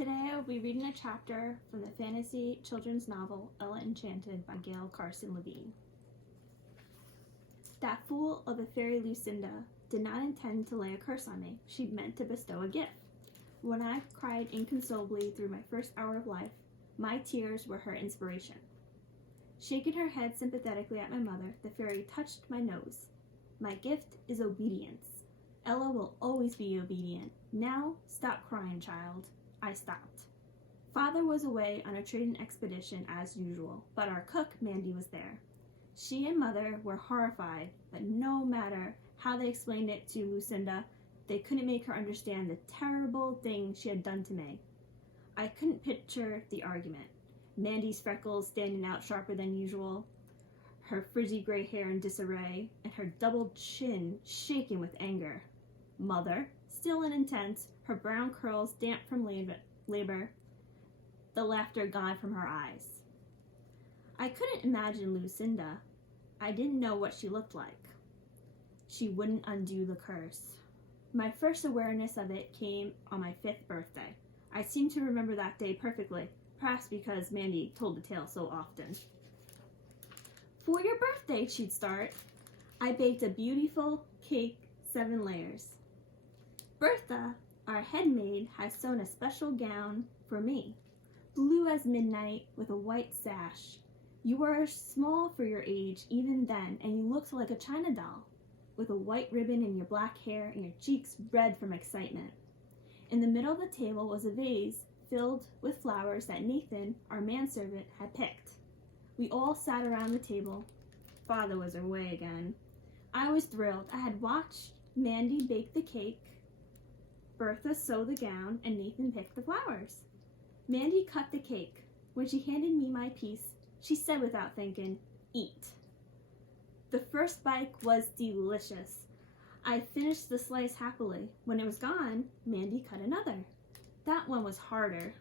Today I will be reading a chapter from the fantasy children's novel Enchanted by Gail, Carson, Levine. That fool of a fairy Lucinda did not intend to lay a curse on me. She meant to bestow a gift. When I cried inconsolably through my first hour of life, my tears were her inspiration. Shaking her head sympathetically at my mother, the fairy touched my nose. My gift is obedience. Ella will always be obedient. Now, stop crying, child. I stopped. Father was away on a trading expedition as usual, but our cook, Mandy, was there. She and Mother were horrified, but no matter how they explained it to Lucinda, they couldn't make her understand the terrible thing she had done to me. I couldn't picture the argument. Mandy's freckles standing out sharper than usual, her frizzy gray hair in disarray, and her double chin shaking with anger. Mother, still and intense, her brown curls damp from labor, the laughter gone from her eyes. I couldn't imagine Lucinda. I didn't know what she looked like. She wouldn't undo the curse. My first awareness of it came on my 5th birthday. I seem to remember that day perfectly, perhaps because Mandy told the tale so often. For your birthday, she'd start. I baked a beautiful cake, 7 layers. Bertha, our head maid, has sewn a special gown for me, blue as midnight with a white sash. You were small for your age even then, and you looked like a china doll, with a white ribbon in your black hair and your cheeks red from excitement. In the middle of the table was a vase filled with flowers that Nathan, our manservant, had picked. We all sat around the table. Father was away again. I was thrilled. I had watched Mandy bake the cake, Bertha sew the gown, and Nathan picked the flowers. Mandy cut the cake. When she handed me my piece, she said without thinking, "Eat." The first bite was delicious. I finished the slice happily. When it was gone, Mandy cut another. That one was harder.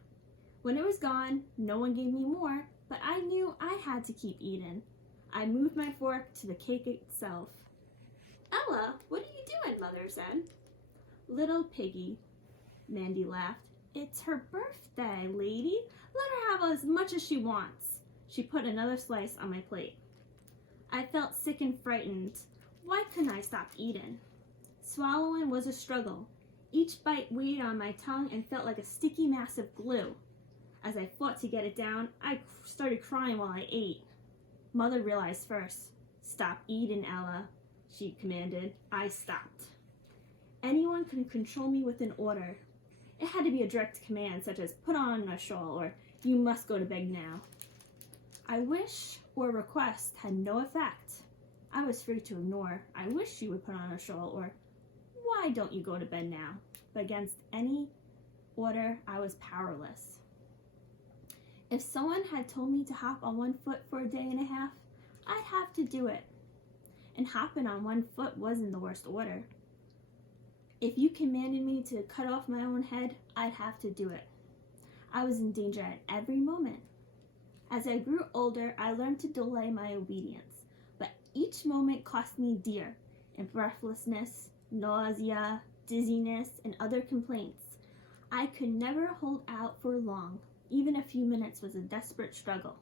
When it was gone, no one gave me more, but I knew I had to keep eating. I moved my fork to the cake itself. "Ella, what are you doing?" Mother said. "Little piggy," Mandy laughed. "It's her birthday, lady. Let her have as much as she wants." She put another slice on my plate. I felt sick and frightened. Why couldn't I stop eating? Swallowing was a struggle. Each bite weighed on my tongue and felt like a sticky mass of glue. As I fought to get it down, I started crying while I ate. Mother realized first. "Stop eating, Ella," she commanded. I stopped. Anyone could control me with an order. It had to be a direct command, such as "put on a shawl" or "you must go to bed now." I wish or request had no effect. I was free to ignore "I wish you would put on a shawl" or "why don't you go to bed now?" But against any order, I was powerless. If someone had told me to hop on one foot for a day and a half, I'd have to do it. And hopping on one foot wasn't the worst order. If you commanded me to cut off my own head, I'd have to do it. I was in danger at every moment. As I grew older, I learned to delay my obedience, but each moment cost me dear in breathlessness, nausea, dizziness, and other complaints. I could never hold out for long. Even a few minutes was a desperate struggle.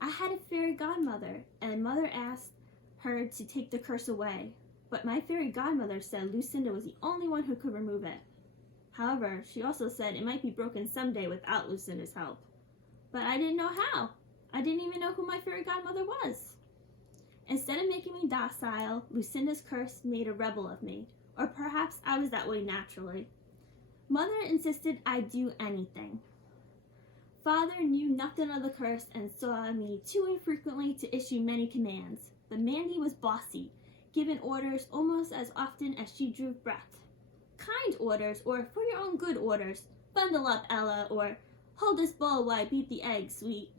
I had a fairy godmother, and Mother asked her to take the curse away. But my fairy godmother said Lucinda was the only one who could remove it. However, she also said it might be broken someday without Lucinda's help. But I didn't know how. I didn't even know who my fairy godmother was. Instead of making me docile, Lucinda's curse made a rebel of me. Or perhaps I was that way naturally. Mother insisted I do anything. Father knew nothing of the curse and saw me too infrequently to issue many commands. But Mandy was bossy, given orders almost as often as she drew breath. Kind orders, or "for your own good" orders. "Bundle up, Ella," or "hold this bowl while I beat the eggs, sweet."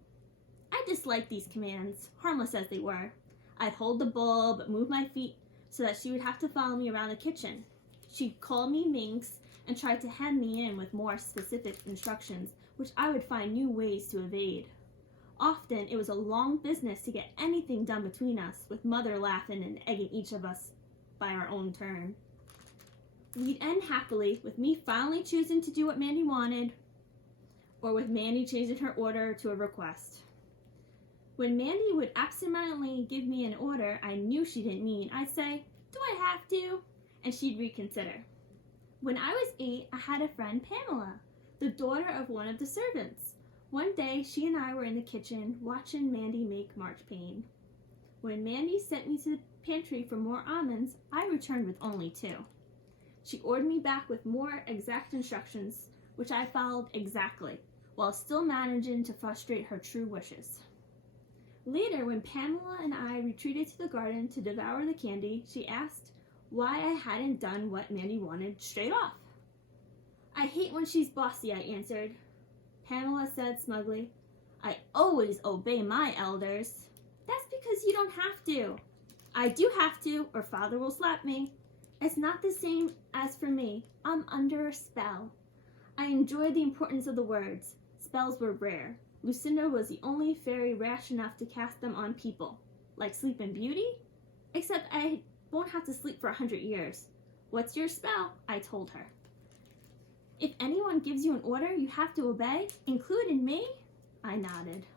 I disliked these commands, harmless as they were. I'd hold the bowl, but move my feet so that she would have to follow me around the kitchen. She'd call me minx and try to hem me in with more specific instructions, which I would find new ways to evade. Often, it was a long business to get anything done between us, with Mother laughing and egging each of us by our own turn. We'd end happily, with me finally choosing to do what Mandy wanted, or with Mandy changing her order to a request. When Mandy would absentmindedly give me an order I knew she didn't mean, I'd say, "Do I have to?" And she'd reconsider. When I was 8, I had a friend, Pamela, the daughter of one of the servants. One day, she and I were in the kitchen watching Mandy make marchpane. When Mandy sent me to the pantry for more almonds, I returned with only 2. She ordered me back with more exact instructions, which I followed exactly, while still managing to frustrate her true wishes. Later, when Pamela and I retreated to the garden to devour the candy, she asked why I hadn't done what Mandy wanted straight off. "I hate when she's bossy," I answered. Pamela said smugly, "I always obey my elders." "That's because you don't have to." "I do have to, or Father will slap me." "It's not the same as for me. I'm under a spell." I enjoyed the importance of the words. Spells were rare. Lucinda was the only fairy rash enough to cast them on people. Like Sleeping Beauty? Except I won't have to sleep for 100 years. "What's your spell?" I told her. "If anyone gives you an order you have to obey, including me?" I nodded.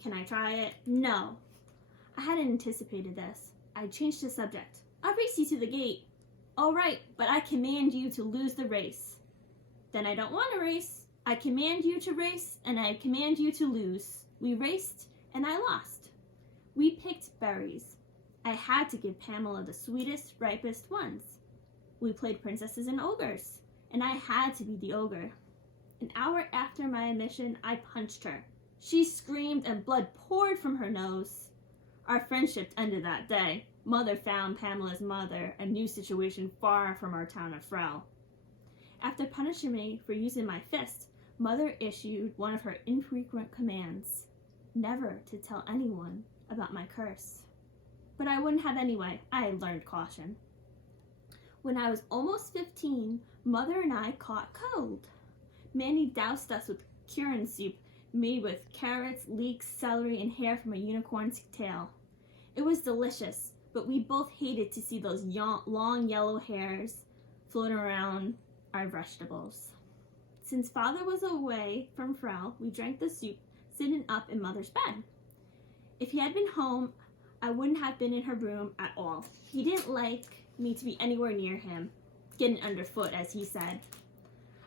"Can I try it?" "No." I hadn't anticipated this. I changed the subject. "I'll race you to the gate." "All right, but I command you to lose the race." "Then I don't want to race. I command you to race, and I command you to lose." We raced, and I lost. We picked berries. I had to give Pamela the sweetest, ripest ones. We played princesses and ogres, and I had to be the ogre. An hour after my admission, I punched her. She screamed, and blood poured from her nose. Our friendship ended that day. Mother found Pamela's mother a new situation far from our town of Frel. After punishing me for using my fist, Mother issued one of her infrequent commands: never to tell anyone about my curse. But I wouldn't have anyway. I had learned caution. When I was almost 15, Mother and I caught cold. Mandy doused us with curin soup made with carrots, leeks, celery, and hair from a unicorn's tail. It was delicious, but we both hated to see those long yellow hairs floating around our vegetables. Since Father was away from Frel, we drank the soup sitting up in Mother's bed. If he had been home, I wouldn't have been in her room at all. He didn't like me to be anywhere near him, getting underfoot, as he said.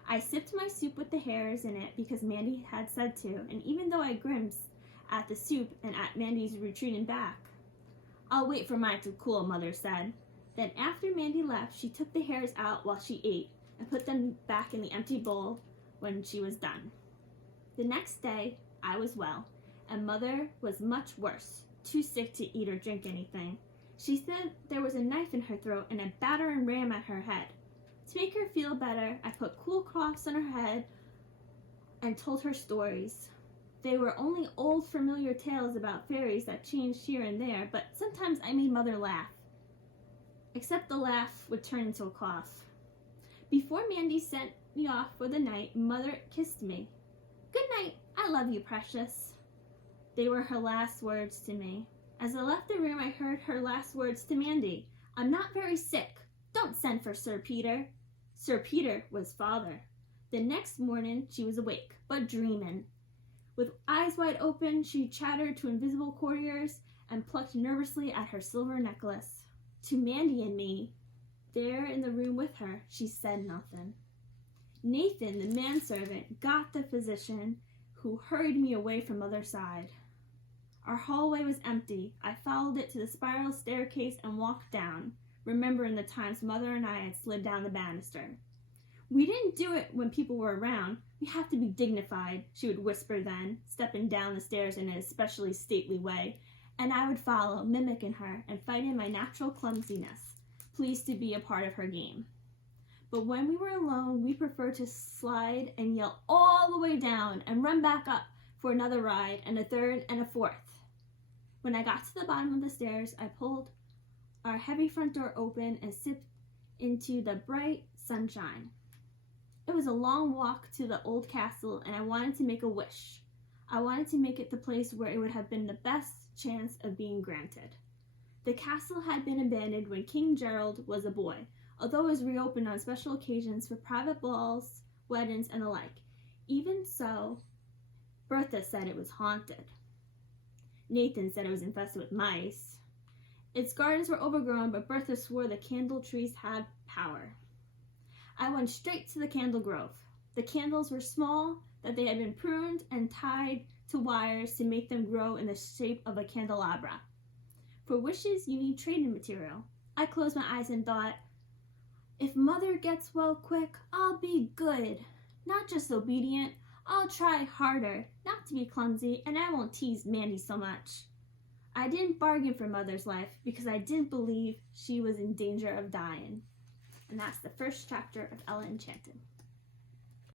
I sipped my soup with the hairs in it because Mandy had said to, and even though I grimaced at the soup and at Mandy's retreating back. "I'll wait for mine to cool," Mother said. Then after Mandy left, she took the hairs out while she ate and put them back in the empty bowl when she was done. The next day, I was well, and Mother was much worse, too sick to eat or drink anything. She said there was a knife in her throat and a battering ram at her head. To make her feel better, I put cool cloths on her head and told her stories. They were only old familiar tales about fairies that changed here and there, but sometimes I made Mother laugh. Except the laugh would turn into a cough. Before Mandy sent me off for the night, Mother kissed me. "Good night. I love you, precious." They were her last words to me. As I left the room, I heard her last words to Mandy. "I'm not very sick. Don't send for Sir Peter." Sir Peter was Father. The next morning, she was awake, but dreaming. With eyes wide open, she chattered to invisible courtiers and plucked nervously at her silver necklace. To Mandy and me, there in the room with her, she said nothing. Nathan, the manservant, got the physician, who hurried me away from Mother's side. Our hallway was empty. I followed it to the spiral staircase and walked down, remembering the times Mother and I had slid down the banister. "We didn't do it when people were around. We have to be dignified," she would whisper then, stepping down the stairs in an especially stately way, and I would follow, mimicking her and fighting my natural clumsiness, pleased to be a part of her game. But when we were alone, we preferred to slide and yell all the way down and run back up for another ride and a third and a fourth. When I got to the bottom of the stairs, I pulled our heavy front door open and stepped into the bright sunshine. It was a long walk to the old castle, and I wanted to make a wish. I wanted to make it the place where it would have been the best chance of being granted. The castle had been abandoned when King Gerald was a boy, although it was reopened on special occasions for private balls, weddings, and the like. Even so, Bertha said it was haunted. Nathan said it was infested with mice. Its gardens were overgrown, but Bertha swore the candle trees had power. I went straight to the candle grove. The candles were small, that they had been pruned and tied to wires to make them grow in the shape of a candelabra. For wishes, you need trading material. I closed my eyes and thought, if Mother gets well quick, I'll be good. Not just obedient, I'll try harder, not to be clumsy, and I won't tease Mandy so much. I didn't bargain for Mother's life because I didn't believe she was in danger of dying. And that's the first chapter of Ella Enchanted.